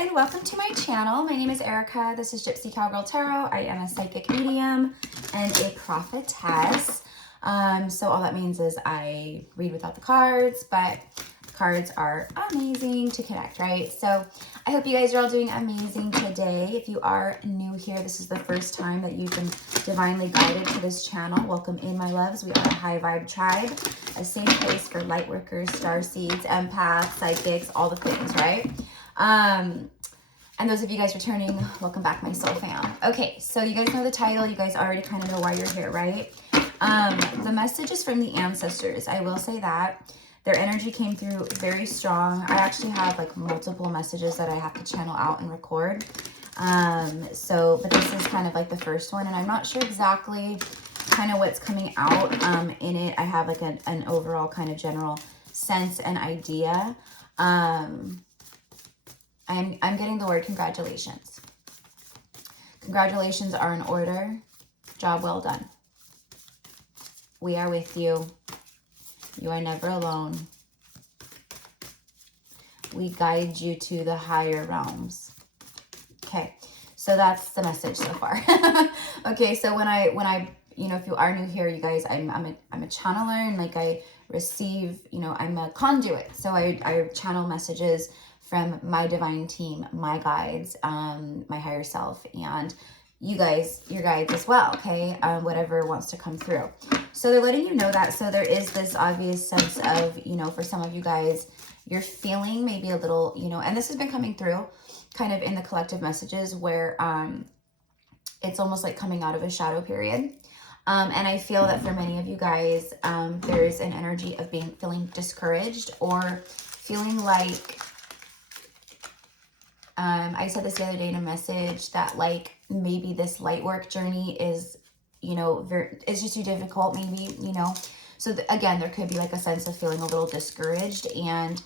and welcome to my channel. My name is Erica. This is Gypsy Cowgirl Tarot. I am a psychic medium and a prophetess. So all that means is I read without the cards, but cards are amazing to connect, right? So I hope you guys are all doing amazing today. If you are new here, this is the first time that you've been divinely guided to this channel. Welcome in, my loves. We are a high vibe tribe, a safe place for light workers, starseeds, empaths, psychics, all the things, right? And those of you guys returning, welcome back, my soul fam. Okay, so you guys know the title. You guys already kind of know why you're here, right? The message is from the ancestors. I will say that. Their energy came through very strong. I actually have like multiple messages that I have to channel out and record. But this is kind of like the first one, and I'm not sure exactly kind of what's coming out in it. I have like an overall kind of general sense and idea. I'm getting the word congratulations. Congratulations are in order. Job well done. We are with you. You are never alone. We guide you to the higher realms. Okay, so that's the message so far. Okay, so when I if you are new here, you guys, I'm a channeler, and like I receive, I'm a conduit. So I channel messages from my divine team, my guides, my higher self, and you guys, your guides as well, okay? Whatever wants to come through. So they're letting you know that. So there is this obvious sense of, for some of you guys, you're feeling maybe a little, and this has been coming through kind of in the collective messages where it's almost like coming out of a shadow period. And I feel that for many of you guys, there's an energy of feeling discouraged or feeling like, I said this the other day in a message that like maybe this light work journey is, it's just too difficult maybe, So again, there could be like a sense of feeling a little discouraged. And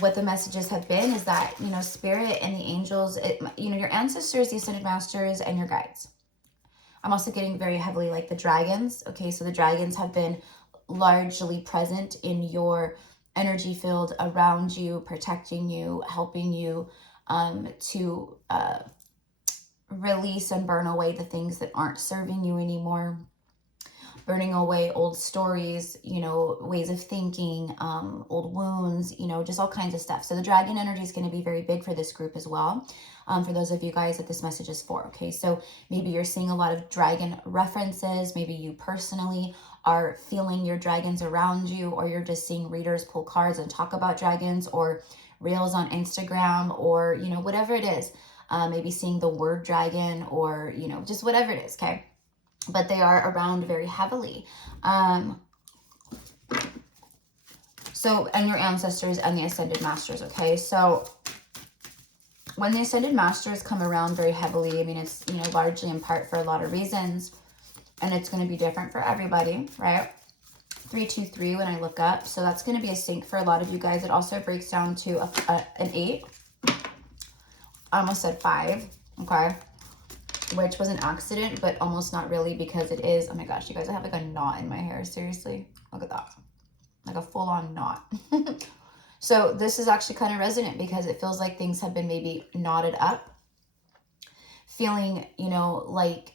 what the messages have been is that, spirit and the angels, your ancestors, the ascended masters, and your guides. I'm also getting very heavily like the dragons. Okay, so the dragons have been largely present in your energy field around you, protecting you, helping you to release and burn away the things that aren't serving you anymore, burning away old stories, ways of thinking, old wounds, just all kinds of stuff. So the dragon energy is going to be very big for this group as well. For those of you guys that this message is for, okay? So maybe you're seeing a lot of dragon references. Maybe you personally are feeling your dragons around you, or you're just seeing readers pull cards and talk about dragons, or reels on Instagram, or, whatever it is. Maybe seeing the word dragon, or, just whatever it is, okay? But they are around very heavily. So, and your ancestors and the ascended masters, okay? So when the ascended masters come around very heavily, I mean, it's, largely in part for a lot of reasons, and it's going to be different for everybody, right? 323 when I look up. So that's going to be a sync for a lot of you guys. It also breaks down to an 8. I almost said 5, okay? Which was an accident, but almost not really, because it is, oh my gosh, you guys, I have like a knot in my hair. Seriously, look at that. Like a full-on knot. So this is actually kind of resonant because it feels like things have been maybe knotted up. Feeling, like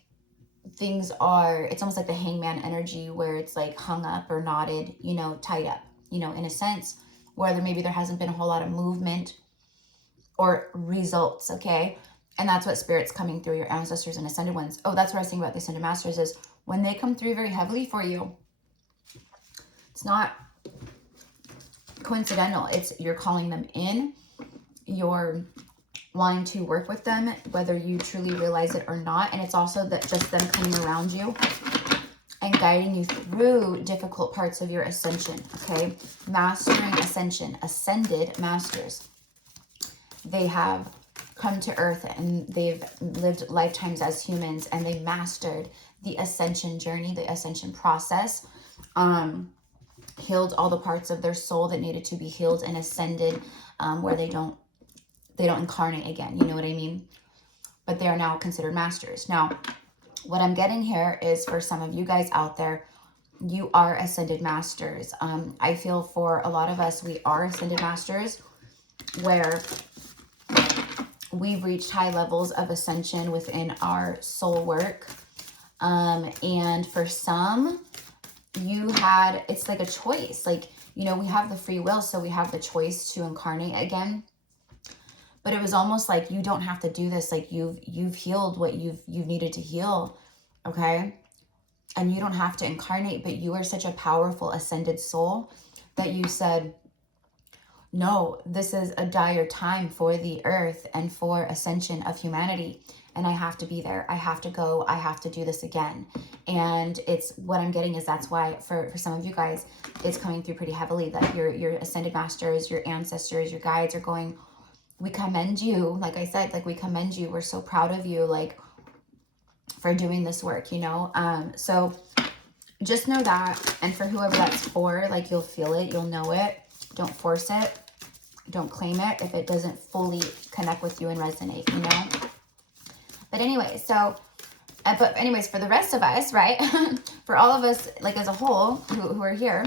things are, it's almost like the hangman energy where it's like hung up or knotted, tied up, in a sense, where maybe there hasn't been a whole lot of movement or results, okay? And that's what spirit's coming through, your ancestors and ascended ones. Oh, that's what I was saying about the ascended masters is when they come through very heavily for you, it's not coincidental. It's you're calling them in. You're wanting to work with them, whether you truly realize it or not. And it's also that just them coming around you and guiding you through difficult parts of your ascension, okay? Mastering ascension, ascended masters. They have come to earth and they've lived lifetimes as humans, and they mastered the ascension journey, the ascension process, healed all the parts of their soul that needed to be healed, and ascended where they don't incarnate again, you know what I mean? But they are now considered masters. Now, what I'm getting here is for some of you guys out there, you are ascended masters. I feel for a lot of us, we are ascended masters, where we've reached high levels of ascension within our soul work. And for some, it's like a choice. Like, you know, we have the free will, so we have the choice to incarnate again. But it was almost like, you don't have to do this. Like, you've healed what you've needed to heal, okay? And you don't have to incarnate, but you are such a powerful ascended soul that you said, no, this is a dire time for the earth and for ascension of humanity. And I have to be there. I have to go. I have to do this again. And it's what I'm getting is, that's why for some of you guys, it's coming through pretty heavily, that your ascended masters, your ancestors, your guides are going, we commend you. Like I said, like, we commend you. We're so proud of you, like, for doing this work, you know? So just know that. And for whoever that's for, like, you'll feel it, you'll know it. Don't force it. Don't claim it if it doesn't fully connect with you and resonate, you know? But anyway, for the rest of us, right? For all of us, like, as a whole, who are here,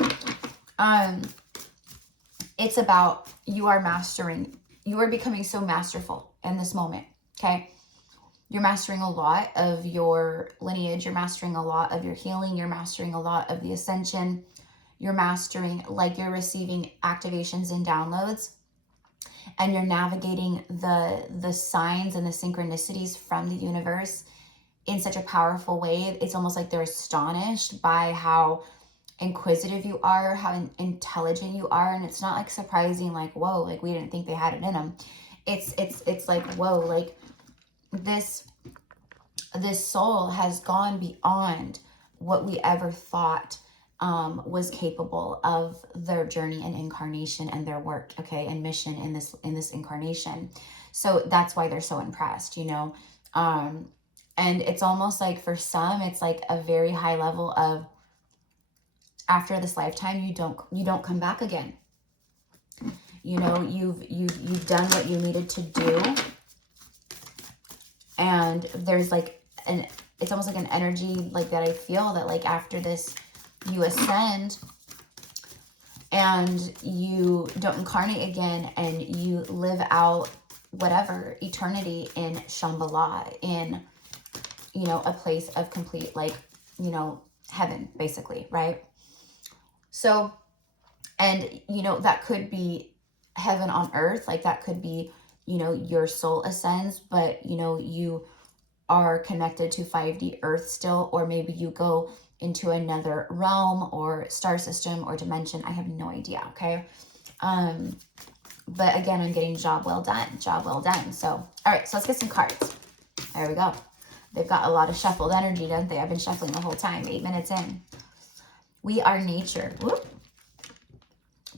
it's about, you are becoming so masterful in this moment, okay? You're mastering a lot of your lineage. You're mastering a lot of your healing. You're mastering a lot of the ascension. You're mastering, like, you're receiving activations and downloads, and you're navigating the signs and the synchronicities from the universe in such a powerful way. It's almost like they're astonished by how inquisitive you are, how intelligent you are. And it's not like surprising, like, whoa, like, we didn't think they had it in them. It's like, whoa, like, this soul has gone beyond what we ever thought was capable of their journey and incarnation and their work, okay, and mission in this incarnation. So that's why they're so impressed, you know. And it's almost like, for some, it's like a very high level of, after this lifetime, you don't come back again. You know, you've done what you needed to do. And there's like it's almost like an energy, like, that I feel that, like, after this, you ascend and you don't incarnate again, and you live out whatever eternity in Shambhala, in, you know, a place of complete, like, you know, heaven, basically, right? So, and, you know, that could be heaven on earth, like, that could be, you know, your soul ascends, but, you know, you are connected to 5D earth still, or maybe you go into another realm or star system or dimension. I have no idea, okay? But again, I'm getting job well done, job well done. So, all right, so let's get some cards. There we go. They've got a lot of shuffled energy, don't they? I've been shuffling the whole time, 8 minutes in. We are nature. Whoop.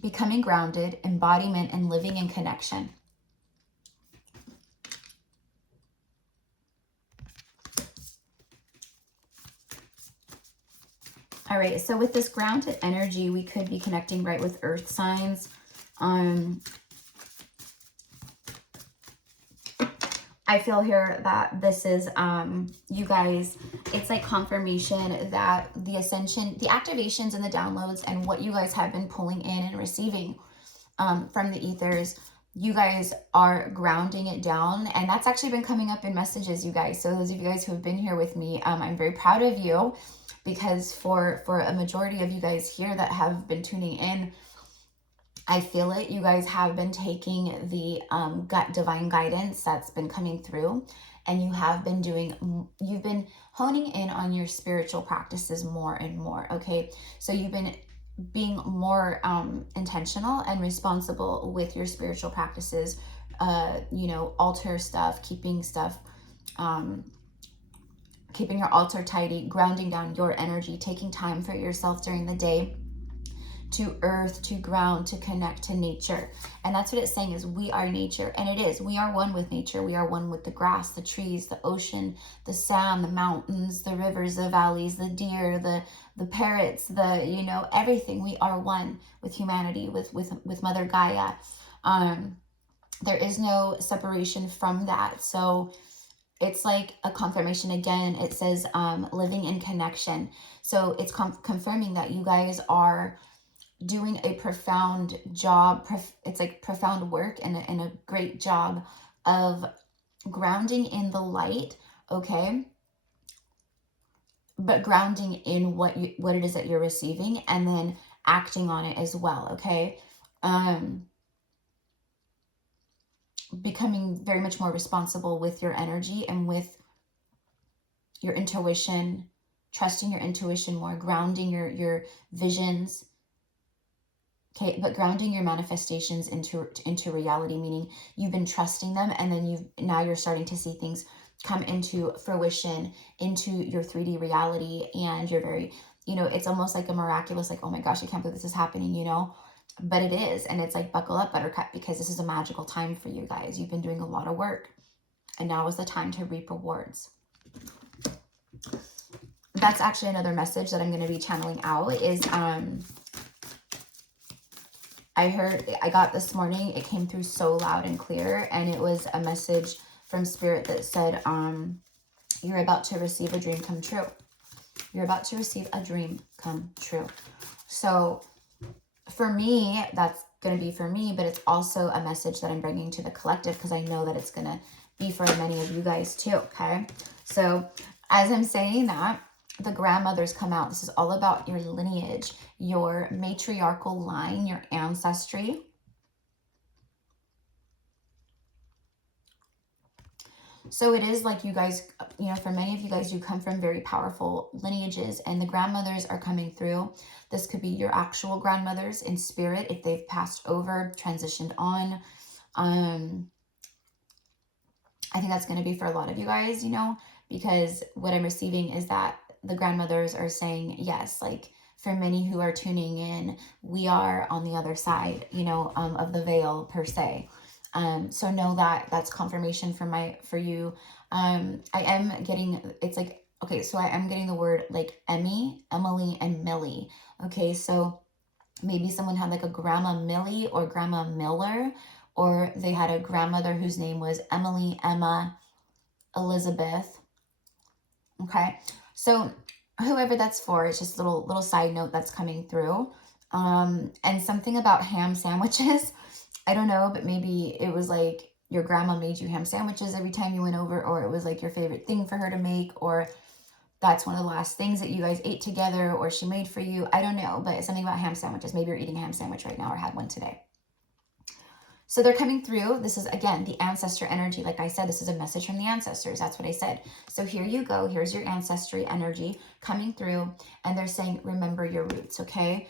Becoming grounded, embodiment, and living in connection. All right, so with this grounded energy, we could be connecting right with earth signs. I feel here that this is, you guys, it's like confirmation that the ascension, the activations and the downloads, and what you guys have been pulling in and receiving from the ethers, you guys are grounding it down. And that's actually been coming up in messages, you guys. So those of you guys who have been here with me, I'm very proud of you, because for a majority of you guys here that have been tuning in, I feel it. You guys have been taking the divine guidance that's been coming through, and you've been honing in on your spiritual practices more and more, okay? So you've been being more intentional and responsible with your spiritual practices, you know, altar stuff, keeping your altar tidy, grounding down your energy, taking time for yourself during the day, to earth, to ground, to connect to nature. And that's what it's saying, is we are nature. And it is. We are one with nature. We are one with the grass, the trees, the ocean, the sand, the mountains, the rivers, the valleys, the deer, the parrots, you know, everything. We are one with humanity, with Mother Gaia. There is no separation from that. So it's like a confirmation again. It says living in connection. So it's confirming that you guys are doing a profound job. It's like profound work and a great job of grounding in the light, okay? But grounding in what it is that you're receiving, and then acting on it as well, okay? Becoming very much more responsible with your energy and with your intuition, trusting your intuition more, grounding your visions, okay? But grounding your manifestations into reality, meaning you've been trusting them, and then now you're starting to see things come into fruition, into your 3D reality, and you're very, it's almost like a miraculous, like, oh my gosh, I can't believe this is happening, but it is. And it's like, buckle up, buttercup, because this is a magical time for you guys. You've been doing a lot of work, and now is the time to reap rewards. That's actually another message that I'm going to be channeling out is, I got this morning, it came through so loud and clear, and it was a message from Spirit that said, you're about to receive a dream come true. You're about to receive a dream come true. So for me, that's going to be for me, but it's also a message that I'm bringing to the collective, because I know that it's going to be for many of you guys too, okay? So as I'm saying that, the grandmothers come out. This is all about your lineage, your matriarchal line, your ancestry. So it is like you guys, for many of you guys, you come from very powerful lineages, and the grandmothers are coming through. This could be your actual grandmothers in spirit if they've passed over, transitioned on. I think that's going to be for a lot of you guys, because what I'm receiving is that the grandmothers are saying, yes, like for many who are tuning in, we are on the other side, of the veil per se. So know that that's confirmation for you. I am getting, it's like, okay, so I am getting the word like Emily, and Millie. Okay, so maybe someone had like a Grandma Millie or Grandma Miller, or they had a grandmother whose name was Emily, Emma, Elizabeth. Okay, so whoever that's for, it's just a little side note that's coming through. And something about ham sandwiches. I don't know, but maybe it was like your grandma made you ham sandwiches every time you went over, or it was like your favorite thing for her to make, or that's one of the last things that you guys ate together, or she made for you. I don't know, but it's something about ham sandwiches. Maybe you're eating a ham sandwich right now or had one today. So they're coming through. This is, again, the ancestor energy. Like I said, this is a message from the ancestors. That's what I said. So here you go. Here's your ancestry energy coming through. And they're saying, remember your roots, okay?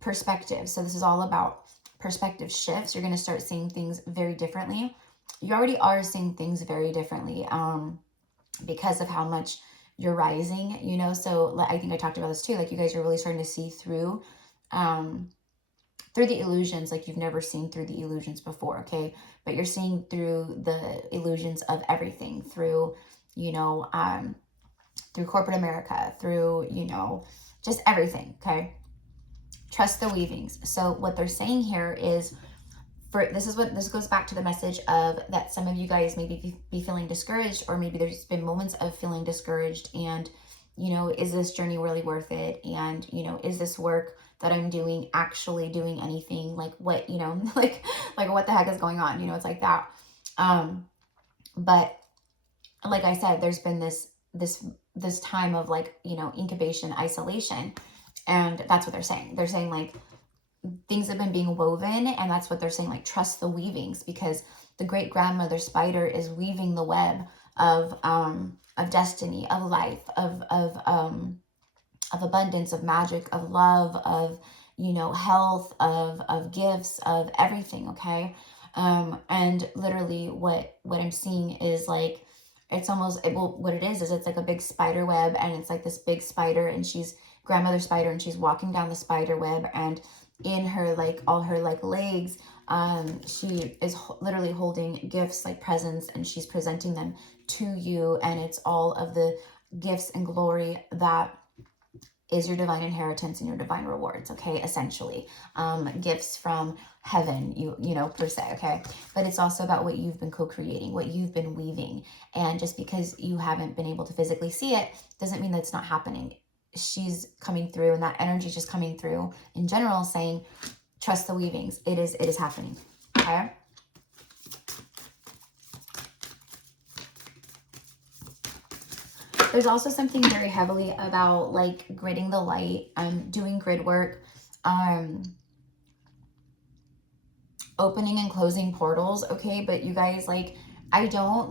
Perspective. So this is all about perspective shifts. You're going to start seeing things very differently. You already are seeing things very differently because of how much you're rising, So I think I talked about this too. Like you guys are really starting to see through the illusions like you've never seen through the illusions before, okay? But you're seeing through the illusions of everything, through, through corporate America, through, just everything, okay? Trust the weavings. So what they're saying here is, this goes back to the message of that some of you guys maybe be feeling discouraged, or maybe there's been moments of feeling discouraged, and, is this journey really worth it? And, is this work that I'm doing actually doing anything? Like what, like what the heck is going on? It's like that. But like I said, there's been this time of like, incubation, isolation. And that's what they're saying. They're saying like things have been being woven, and that's what they're saying, like trust the weavings, because the great grandmother spider is weaving the web of destiny, of life, of abundance, of magic, of love, of health, of gifts, of everything, okay? And literally what I'm seeing is like, it's almost, what it is it's like a big spider web, and it's like this big spider, and she's grandmother spider, and she's walking down the spider web, and in her, like all her like legs, she is literally holding gifts, like presents, and she's presenting them to you, and it's all of the gifts and glory that is your divine inheritance and your divine rewards, okay? Essentially, gifts from heaven, you know, per se, okay? But it's also about what you've been co-creating, what you've been weaving. And just because you haven't been able to physically see it doesn't mean that it's not happening. She's coming through, and that energy is just coming through in general, saying, trust the weavings. It is happening, okay? There's also something very heavily about like gridding the light, doing grid work, opening and closing portals. Okay, but you guys, like, I don't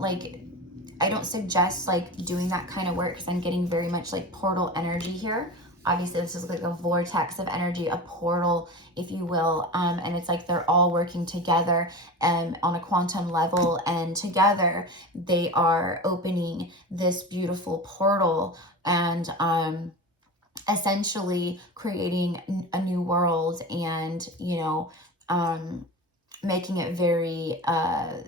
suggest like doing that kind of work because I'm getting very much like portal energy here. Obviously, this is like a vortex of energy, a portal, if you will. And it's like they're all working together on a quantum level, and together they are opening this beautiful portal and essentially creating a new world, and, you know, making it very,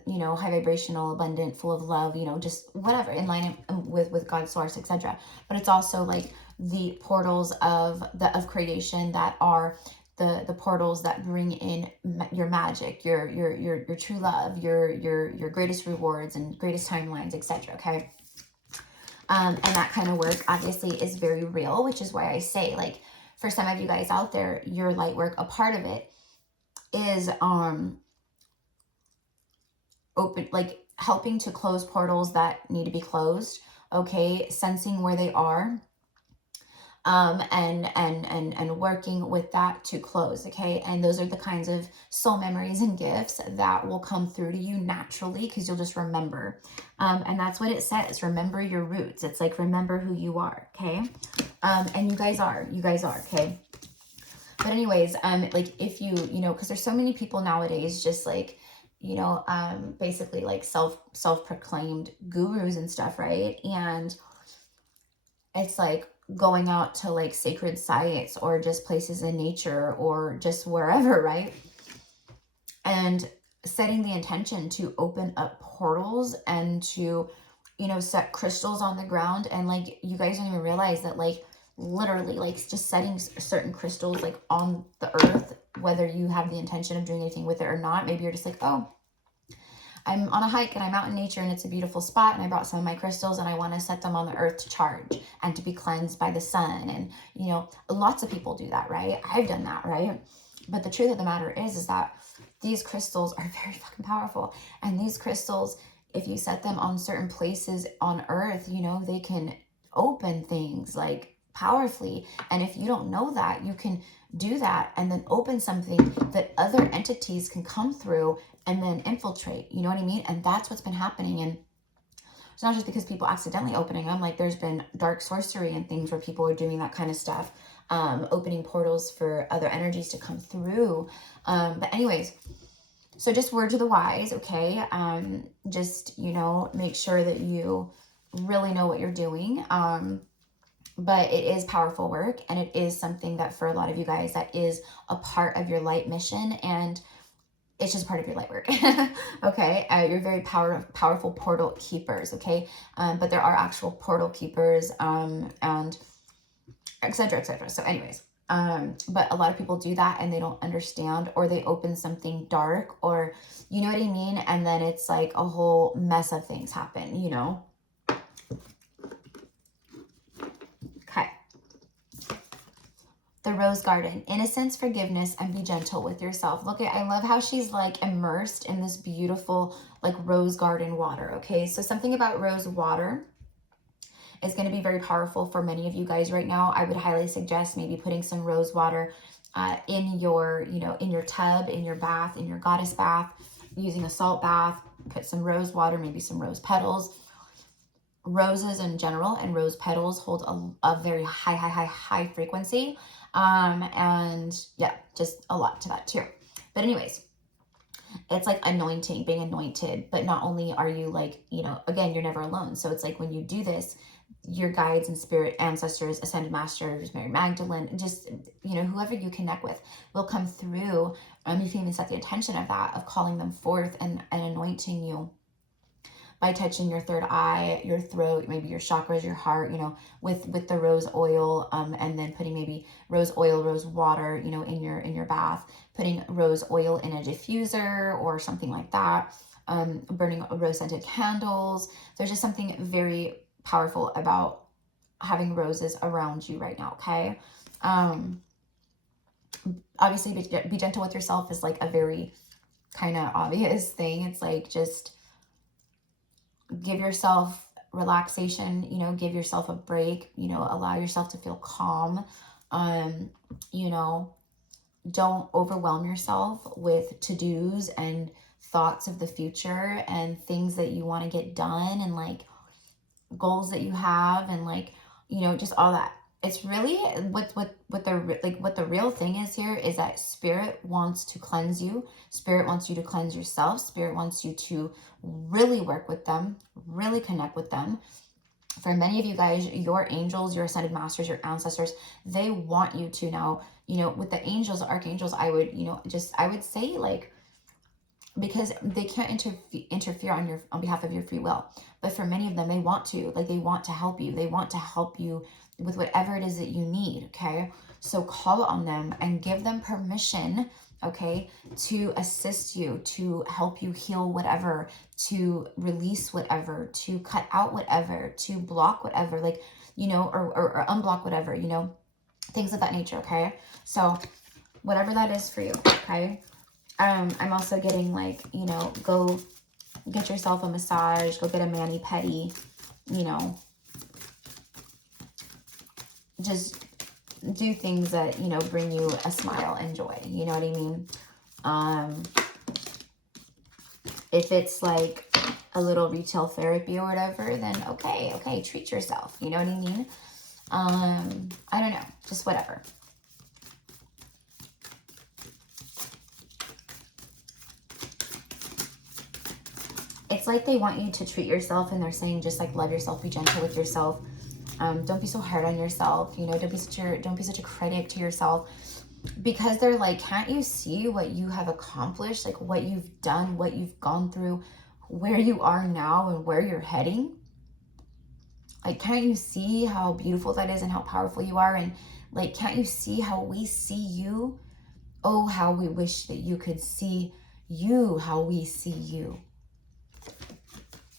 you know, high vibrational, abundant, full of love, you know, just whatever, in line with God's source, etc. But it's also like the portals of creation that are the portals that bring in your magic, your true love, your greatest rewards and greatest timelines, etc. Okay. And that kind of work obviously is very real, which is why I say, like, for some of you guys out there, your light work, a part of it is open, like helping to close portals that need to be closed. Okay, sensing where they are, and working with that to close. Okay, and those are the kinds of soul memories and gifts that will come through to you naturally because you'll just remember. And that's what it says. Remember your roots. It's like, remember who you are. Okay, and you guys are. Okay. But anyways, like, if you know, because there's so many people nowadays just like, you know, basically like self-proclaimed gurus and stuff, right? And it's like going out to like sacred sites or just places in nature or just wherever, right? And setting the intention to open up portals and to, you know, set crystals on the ground. And like, you guys don't even realize that, like, literally, like, just setting certain crystals like on the earth, whether you have the intention of doing anything with it or not. Maybe you're just like, oh, I'm on a hike and I'm out in nature and it's a beautiful spot and I brought some of my crystals and I want to set them on the earth to charge and to be cleansed by the sun. And, you know, lots of people do that, right? I've done that, right? But the truth of the matter is that these crystals are very fucking powerful. And these crystals, if you set them on certain places on earth, you know, they can open things like powerfully. And if you don't know that, you can do that and then open something that other entities can come through and then infiltrate, you know what I mean? And that's what's been happening. And it's not just because people accidentally opening them, like there's been dark sorcery and things where people are doing that kind of stuff, opening portals for other energies to come through. But anyways, so just word to the wise, okay? Just, you know, make sure that you really know what you're doing. But it is powerful work, and it is something that for a lot of you guys, that is a part of your light mission, and it's just part of your light work. Okay, you're very powerful portal keepers. Okay, but there are actual portal keepers, and etc., etc. So anyways, but a lot of people do that and they don't understand, or they open something dark, or, you know what I mean, and then it's like a whole mess of things happen, you know. Okay. The Rose Garden, innocence, forgiveness, and be gentle with yourself. Look at, I love how she's like immersed in this beautiful like rose garden water. Okay, so something about rose water is going to be very powerful for many of you guys right now. I would highly suggest maybe putting some rose water in your, you know, in your tub, in your bath, in your goddess bath, using a salt bath. Put some rose water, maybe some rose petals. Roses in general and rose petals hold a very high frequency. And yeah, just a lot to that too. But anyways, it's like anointing, being anointed. But not only are you like, you know, again, you're never alone. So it's like when you do this, your guides and spirit ancestors, ascended masters, Mary Magdalene, just, you know, whoever you connect with will come through. You can even set the intention of that, of calling them forth and anointing you by touching your third eye, your throat, maybe your chakras, your heart, you know, with the rose oil, and then putting maybe rose oil, rose water, you know, in your bath, putting rose oil in a diffuser or something like that, burning rose scented candles. There's just something very powerful about having roses around you right now. Okay. Obviously be gentle with yourself is like a very kind of obvious thing. It's like, just give yourself relaxation, you know, give yourself a break, you know, allow yourself to feel calm. You know, don't overwhelm yourself with to-dos and thoughts of the future and things that you want to get done and like goals that you have and like, you know, just all that. It's really what the real thing is here is that spirit wants to cleanse you. Spirit wants you to cleanse yourself. Spirit wants you to really work with them, really connect with them. For many of you guys, your angels, your ascended masters, your ancestors, they want you to now, you know, with the angels, archangels, I would, you know, I would say like, because they can't interfere on behalf of your free will. But for many of them, they want to, like, they want to help you. They want to help you with whatever it is that you need, okay? So call on them and give them permission, okay, to assist you, to help you heal whatever, to release whatever, to cut out whatever, to block whatever, like, you know, or unblock whatever, you know, things of that nature, okay? So whatever that is for you, okay? I'm also getting like, you know, go get yourself a massage, go get a mani-pedi, you know, just do things that, you know, bring you a smile and joy, you know what I mean? If it's like a little retail therapy or whatever, then okay, treat yourself, you know what I mean? I don't know, just whatever. It's like they want you to treat yourself, and they're saying just like love yourself, be gentle with yourself. Don't be so hard on yourself, you know, don't be such a critic to yourself, because they're like, can't you see what you have accomplished, like what you've done, what you've gone through, where you are now and where you're heading? Like, can't you see how beautiful that is and how powerful you are? And like, can't you see how we see you? Oh, how we wish that you could see you, how we see you.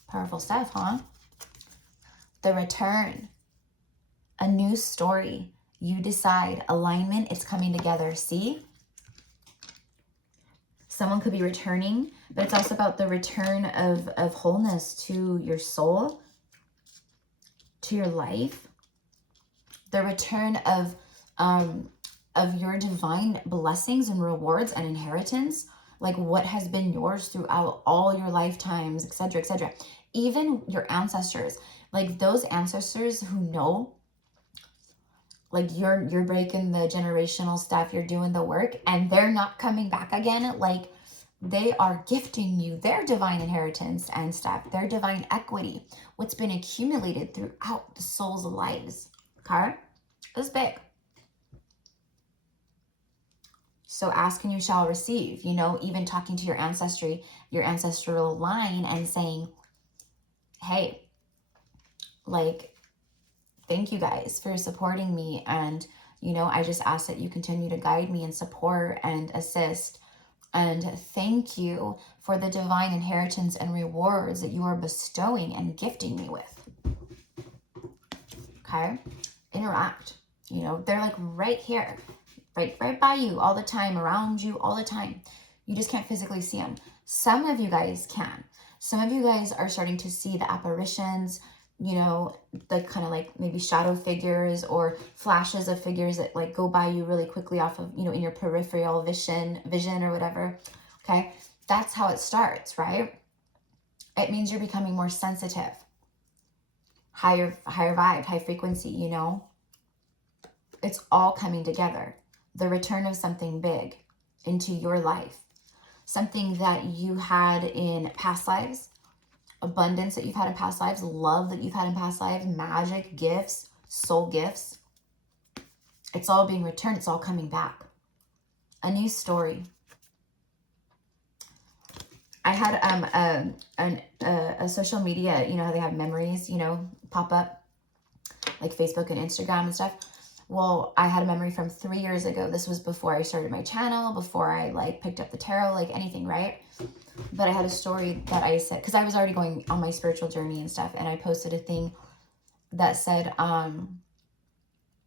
Powerful stuff, huh? The return. A new story. You decide. Alignment. It's coming together. See? Someone could be returning, but it's also about the return of wholeness to your soul, to your life. The return of your divine blessings and rewards and inheritance, like what has been yours throughout all your lifetimes, etc., etc. Even your ancestors, like those ancestors who know, like you're breaking the generational stuff, you're doing the work, and they're not coming back again. Like they are gifting you their divine inheritance and stuff, their divine equity, what's been accumulated throughout the soul's lives. Okay, it's big. So ask and you shall receive, you know, even talking to your ancestry, your ancestral line, and saying, hey, like, thank you guys for supporting me. And, you know, I just ask that you continue to guide me and support and assist. And thank you for the divine inheritance and rewards that you are bestowing and gifting me with. Okay? Interact. You know, they're like right here, right by you all the time, around you all the time. You just can't physically see them. Some of you guys can. Some of you guys are starting to see the apparitions, you know, the kind of like maybe shadow figures or flashes of figures that like go by you really quickly off of, you know, in your peripheral vision or whatever. Okay. That's how it starts, right? It means you're becoming more sensitive, higher vibe, high frequency, you know, it's all coming together. The return of something big into your life, something that you had in past lives, abundance that you've had in past lives, love that you've had in past lives, magic, gifts, soul gifts. It's all being returned. It's all coming back. A new story. I had a social media, you know how they have memories, you know, pop up like Facebook and Instagram and stuff. Well, I had a memory from 3 years ago. This was before I started my channel, before I like picked up the tarot, like anything, right? But I had a story that I said, because I was already going on my spiritual journey and stuff, and I posted a thing that said,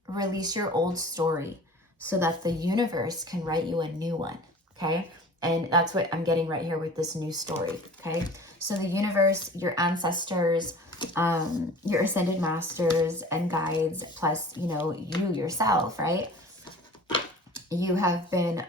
release your old story so that the universe can write you a new one, okay? And that's what I'm getting right here with this new story, okay? So the universe, your ancestors, your ascended masters and guides, plus, you know, you yourself, right? You have been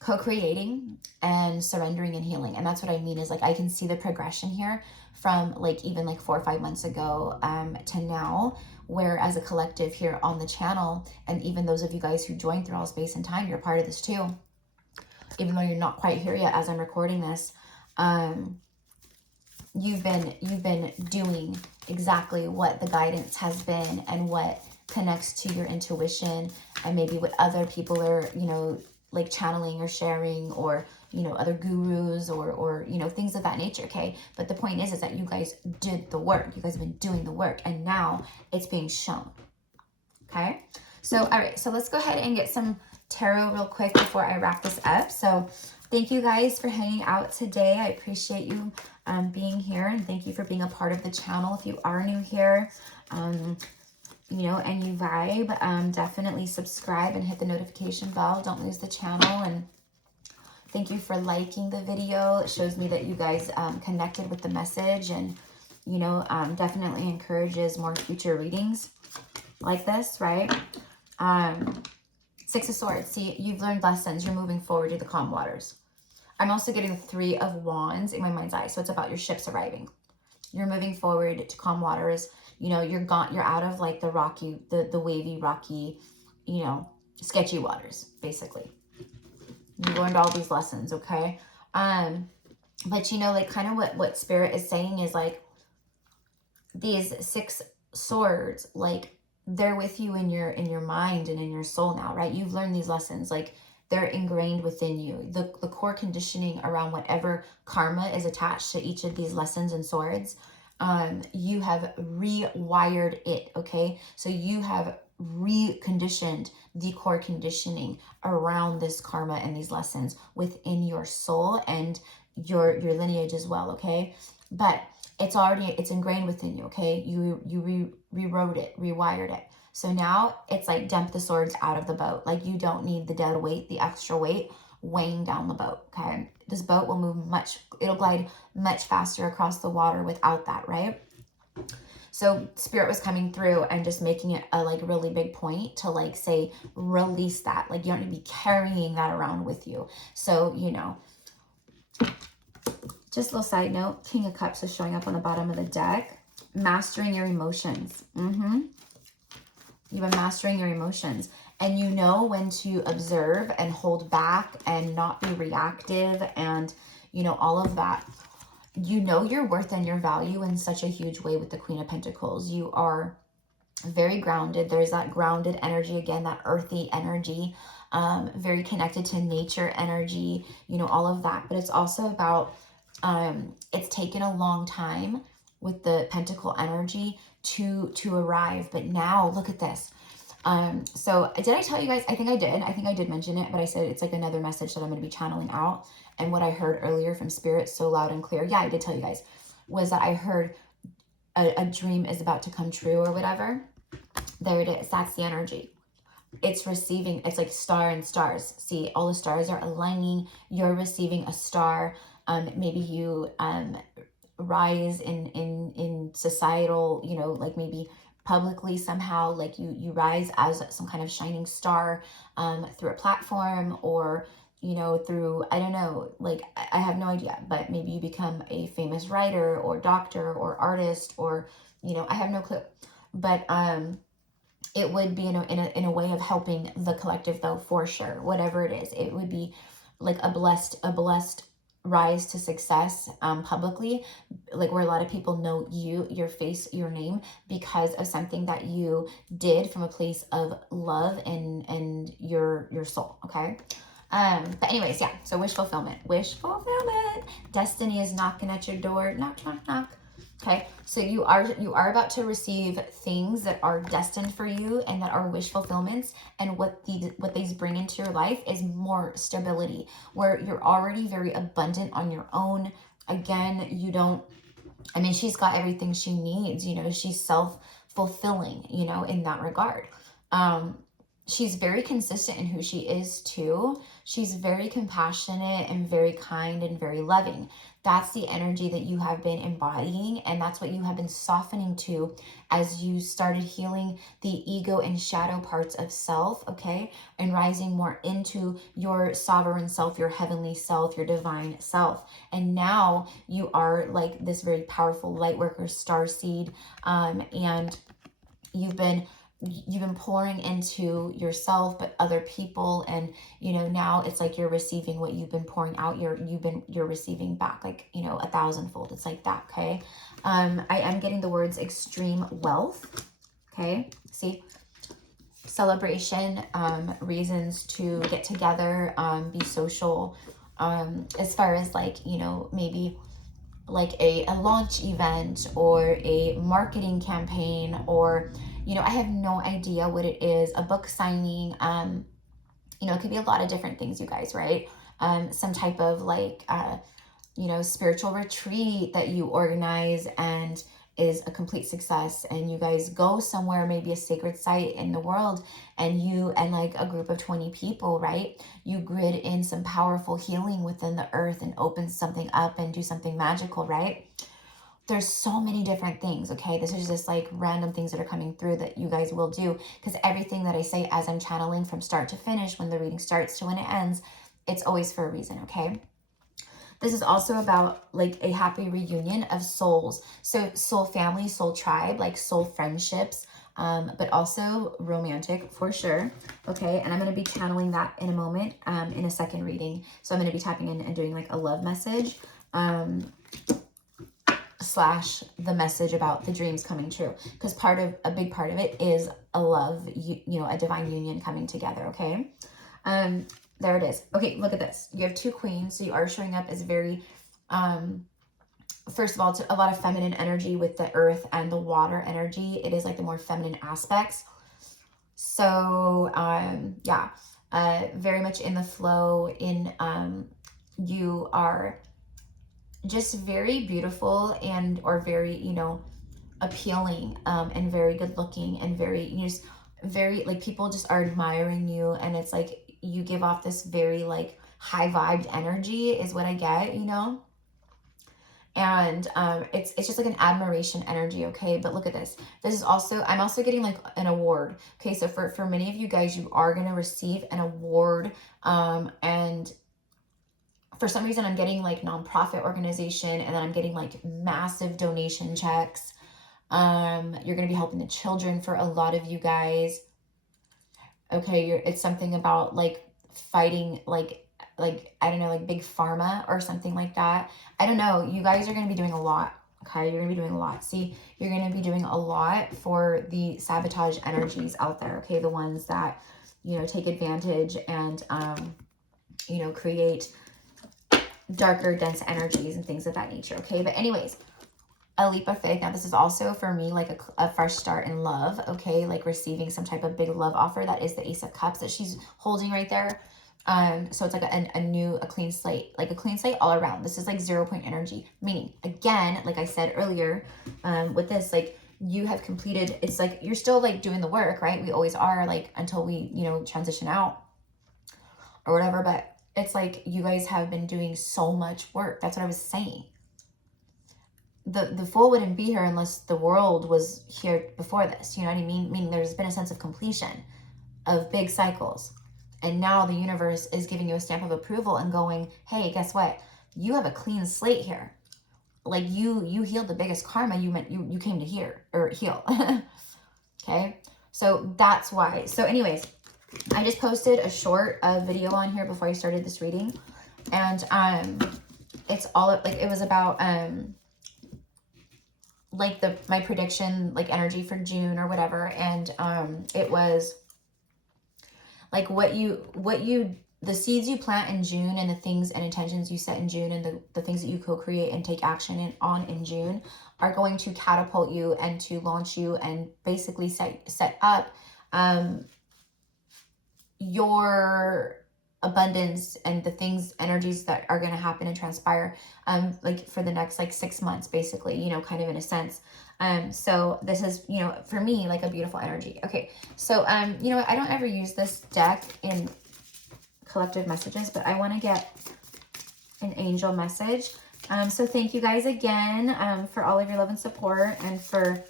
co-creating and surrendering and healing. And that's what I mean is like, I can see the progression here from like even like 4 or 5 months ago to now, where as a collective here on the channel, and even those of you guys who joined through all space and time, you're part of this too, even though you're not quite here yet as I'm recording this. You've been doing exactly what the guidance has been, and what connects to your intuition, and maybe what other people are, you know, like channeling or sharing, or, you know, other gurus or, you know, things of that nature. Okay. But the point is that you guys did the work. You guys have been doing the work, and now it's being shown. Okay. So, all right. So let's go ahead and get some tarot real quick before I wrap this up. So thank you guys for hanging out today. I appreciate you being here, and thank you for being a part of the channel. If you are new here, you know, and you vibe, definitely subscribe and hit the notification bell. Don't lose the channel. And thank you for liking the video. It shows me that you guys connected with the message, and, you know, definitely encourages more future readings like this, right? Six of Swords. See, you've learned lessons. You're moving forward to the calm waters. I'm also getting the Three of Wands in my mind's eye. So it's about your ships arriving. You're moving forward to calm waters. You know, you're gone. You're out of like the rocky, the wavy, rocky, you know, sketchy waters, basically. You learned all these lessons, okay? But you know, like kind of what Spirit is saying is like these Six Swords, like they're with you in your mind and in your soul now, right? You've learned these lessons, like they're ingrained within you. The core conditioning around whatever karma is attached to each of these lessons and swords, you have rewired it, okay? So you have reconditioned the core conditioning around this karma and these lessons within your soul and your lineage as well, okay? But it's ingrained within you, okay? You rewrote it, rewired it. So now it's like dump the swords out of the boat. Like you don't need the dead weight, the extra weight weighing down the boat, okay? This boat will move it'll glide much faster across the water without that, right? So Spirit was coming through and just making it a like really big point to like say, release that. Like you don't need to be carrying that around with you. So, you know, just a little side note, King of Cups is showing up on the bottom of the deck. Mastering your emotions. You've been mastering your emotions, and you know when to observe and hold back and not be reactive, and, you know, all of that. You know your worth and your value in such a huge way with the Queen of Pentacles. You are very grounded. There's that grounded energy again, that earthy energy, very connected to nature energy, you know, all of that. But it's also about, it's taken a long time with the Pentacle energy to arrive. But now look at this. So did I tell you guys? I think I did mention it, but I said it's like another message that I'm going to be channeling out. And what I heard earlier from Spirit so loud and clear, yeah, I did tell you guys, was that I heard a dream is about to come true or whatever. There it is. That's the energy. It's receiving. It's like star and stars. See, all the stars are aligning. You're receiving a star. Maybe you rise in societal, you know, like maybe publicly somehow, like you rise as some kind of shining star through a platform, or, you know, through, I don't know, like I have no idea, but maybe you become a famous writer or doctor or artist, or, you know, I have no clue. But it would be in a way of helping the collective, though, for sure. Whatever it is, it would be like a blessed rise to success publicly, like where a lot of people know you, your face, your name, because of something that you did from a place of love and your soul, okay? But anyways, yeah, so wish fulfillment. Destiny is knocking at your door. Knock, knock, knock. Okay, so you are about to receive things that are destined for you and that are wish fulfillments. And what these bring into your life is more stability, where you're already very abundant on your own. Again, she's got everything she needs, you know, she's self-fulfilling, you know, in that regard. She's very consistent in who she is too. She's very compassionate and very kind and very loving. That's the energy that you have been embodying, and that's what you have been softening to as you started healing the ego and shadow parts of self, okay? And rising more into your sovereign self, your heavenly self, your divine self. And now you are like this very powerful light worker, star seed, and you've been pouring into yourself, but other people, and now it's like you're receiving what you've been pouring out. You're receiving back, like 1,000-fold. It's like that. Okay. I am getting the words extreme wealth. Okay. See, celebration, reasons to get together, be social, as far as like maybe like a launch event or a marketing campaign, or I have no idea what it is, a book signing, it could be a lot of different things, you guys, right? Some type of like spiritual retreat that you organize and is a complete success, and you guys go somewhere, maybe a sacred site in the world, and you and like a group of 20 people, right? You grid in some powerful healing within the earth and open something up and do something magical, right? There's so many different things, okay? This is just like random things that are coming through that you guys will do, because everything that I say as I'm channeling from start to finish, when the reading starts to when it ends, it's always for a reason, okay? This is also about like a happy reunion of souls. So soul family, soul tribe, like soul friendships, but also romantic for sure. Okay, and I'm going to be channeling that in a moment, in a second reading. So I'm going to be tapping in and doing like a love message, slash the message about the dreams coming true, because a big part of it is a love, a divine union coming together. Okay. There it is. Okay, look at this. You have two queens, so you are showing up as very, first of all, a lot of feminine energy with the earth and the water energy. It is like the more feminine aspects. So, yeah, very much in the flow. You are just very beautiful or very, appealing, and very good looking, and very, just very, like, people just are admiring you, and it's like you give off this very like high vibed energy is what I get, and it's just like an admiration energy. Okay, but look at this. This is also, I'm also getting like an award. Okay, so for many of you guys, you are going to receive an award, and for some reason I'm getting like nonprofit organization, and then I'm getting like massive donation checks. You're going to be helping the children for a lot of you guys. Okay, it's something about like fighting like I don't know, like big pharma or something like that. I don't know. You guys are going to be doing a lot. Okay, you're going to be doing a lot. See, you're going to be doing a lot for the sabotage energies out there. Okay, the ones that take advantage and create darker, dense energies and things of that nature. Okay, but anyways, a leap of faith. Now, this is also for me like a fresh start in love, okay? Like receiving some type of big love offer. That is the Ace of Cups that she's holding right there. So it's like a clean slate, like a clean slate all around. This is like 0 point energy, meaning, again, like I said earlier, with this, like you have completed, it's like you're still like doing the work, right? We always are, like until we, transition out or whatever, but it's like you guys have been doing so much work. That's what I was saying. The Fool wouldn't be here unless the world was here before this. You know what I mean? Meaning there's been a sense of completion of big cycles. And now the universe is giving you a stamp of approval and going, hey, guess what? You have a clean slate here. Like you healed the biggest karma. You came to heal. Okay. So that's why. So anyways, I just posted a short video on here before I started this reading. And it's all like, it was about like my prediction, like energy for June or whatever. And it was like the seeds you plant in June, and the things and intentions you set in June, and the things that you co-create and take action on in June are going to catapult you and to launch you and basically set up your abundance and the things, energies that are going to happen and transpire like for the next like 6 months, basically, kind of in a sense. So this is, for me, like a beautiful energy. Okay, so I don't ever use this deck in collective messages, but I want to get an angel message. So thank you guys again for all of your love and support, and for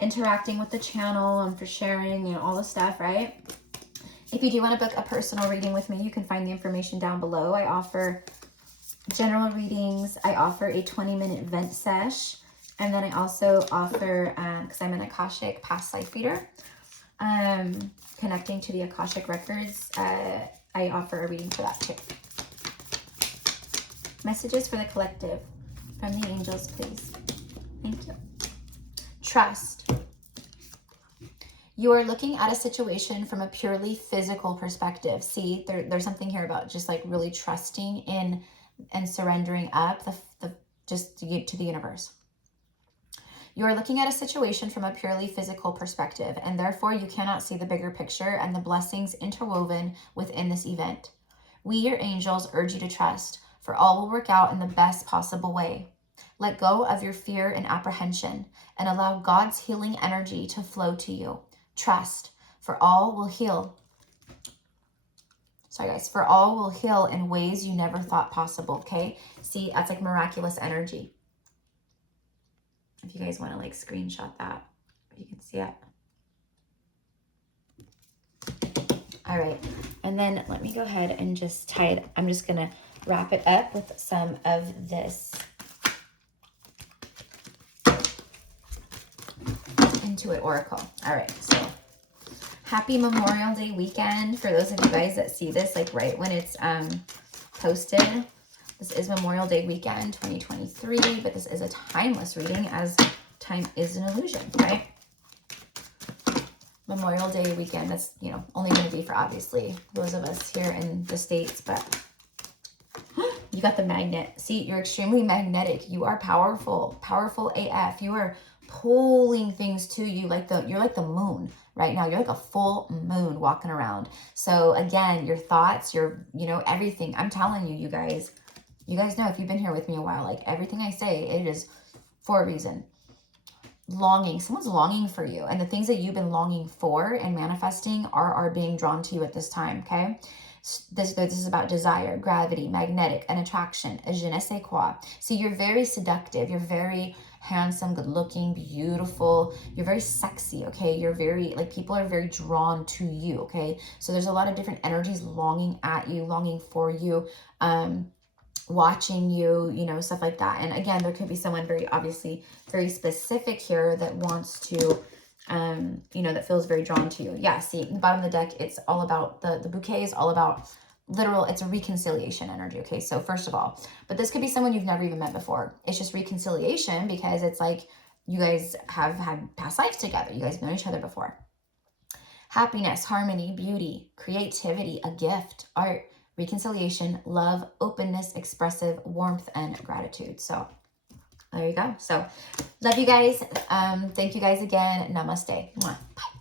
interacting with the channel, and for sharing, you know, all the stuff, right? If you do want to book a personal reading with me, you can find the information down below. I offer general readings. I offer a 20-minute vent sesh. And then I also offer, because I'm an Akashic past life reader, connecting to the Akashic records, I offer a reading for that too. Messages for the collective from the angels, please. Thank you. Trust. You are looking at a situation from a purely physical perspective. See, there's something here about just like really trusting in and surrendering up just to the universe. You are looking at a situation from a purely physical perspective, and therefore you cannot see the bigger picture and the blessings interwoven within this event. We, your angels, urge you to trust, for all will work out in the best possible way. Let go of your fear and apprehension, and allow God's healing energy to flow to you. Trust, for all will heal. Sorry guys, for all will heal in ways you never thought possible, okay? See, that's like miraculous energy. If you guys want to like screenshot that, you can see it. All right, and then let me go ahead and just tie it. I'm just gonna wrap it up with some of this Intuit Oracle. All right, so happy Memorial Day weekend for those of you guys that see this like right when it's posted. This is Memorial Day weekend 2023, but this is a timeless reading, as time is an illusion, right? Memorial Day weekend, that's, you know, only going to be for obviously those of us here in the States, but you got the magnet. See, you're extremely magnetic. You are powerful, powerful AF. You are pulling things to you like you're like the moon right now. You're like a full moon walking around. So again, your thoughts, you know, everything. I'm telling you, you guys know, if you've been here with me a while, like everything I say, it is for a reason. Longing, someone's longing for you, and the things that you've been longing for and manifesting are being drawn to you at this time, okay? This is about desire, gravity, magnetic, an attraction, a je ne sais quoi. See, you're very seductive. You're very handsome, good looking, beautiful. You're very sexy, okay? You're very, like, people are very drawn to you, okay? So there's a lot of different energies longing at you, longing for you, watching you, you know, stuff like that. And again, there could be someone very obviously very specific here that wants to, you know, that feels very drawn to you. Yeah, see, the bottom of the deck, it's all about, the bouquet is all about literal, it's a reconciliation energy, okay? So first of all, but this could be someone you've never even met before. It's just reconciliation because it's like you guys have had past lives together. You guys have known each other before. Happiness, harmony, beauty, creativity, a gift, art, reconciliation, love, openness, expressive, warmth, and gratitude. So there you go. So love you guys. Thank you guys again. Namaste. Mwah. Bye.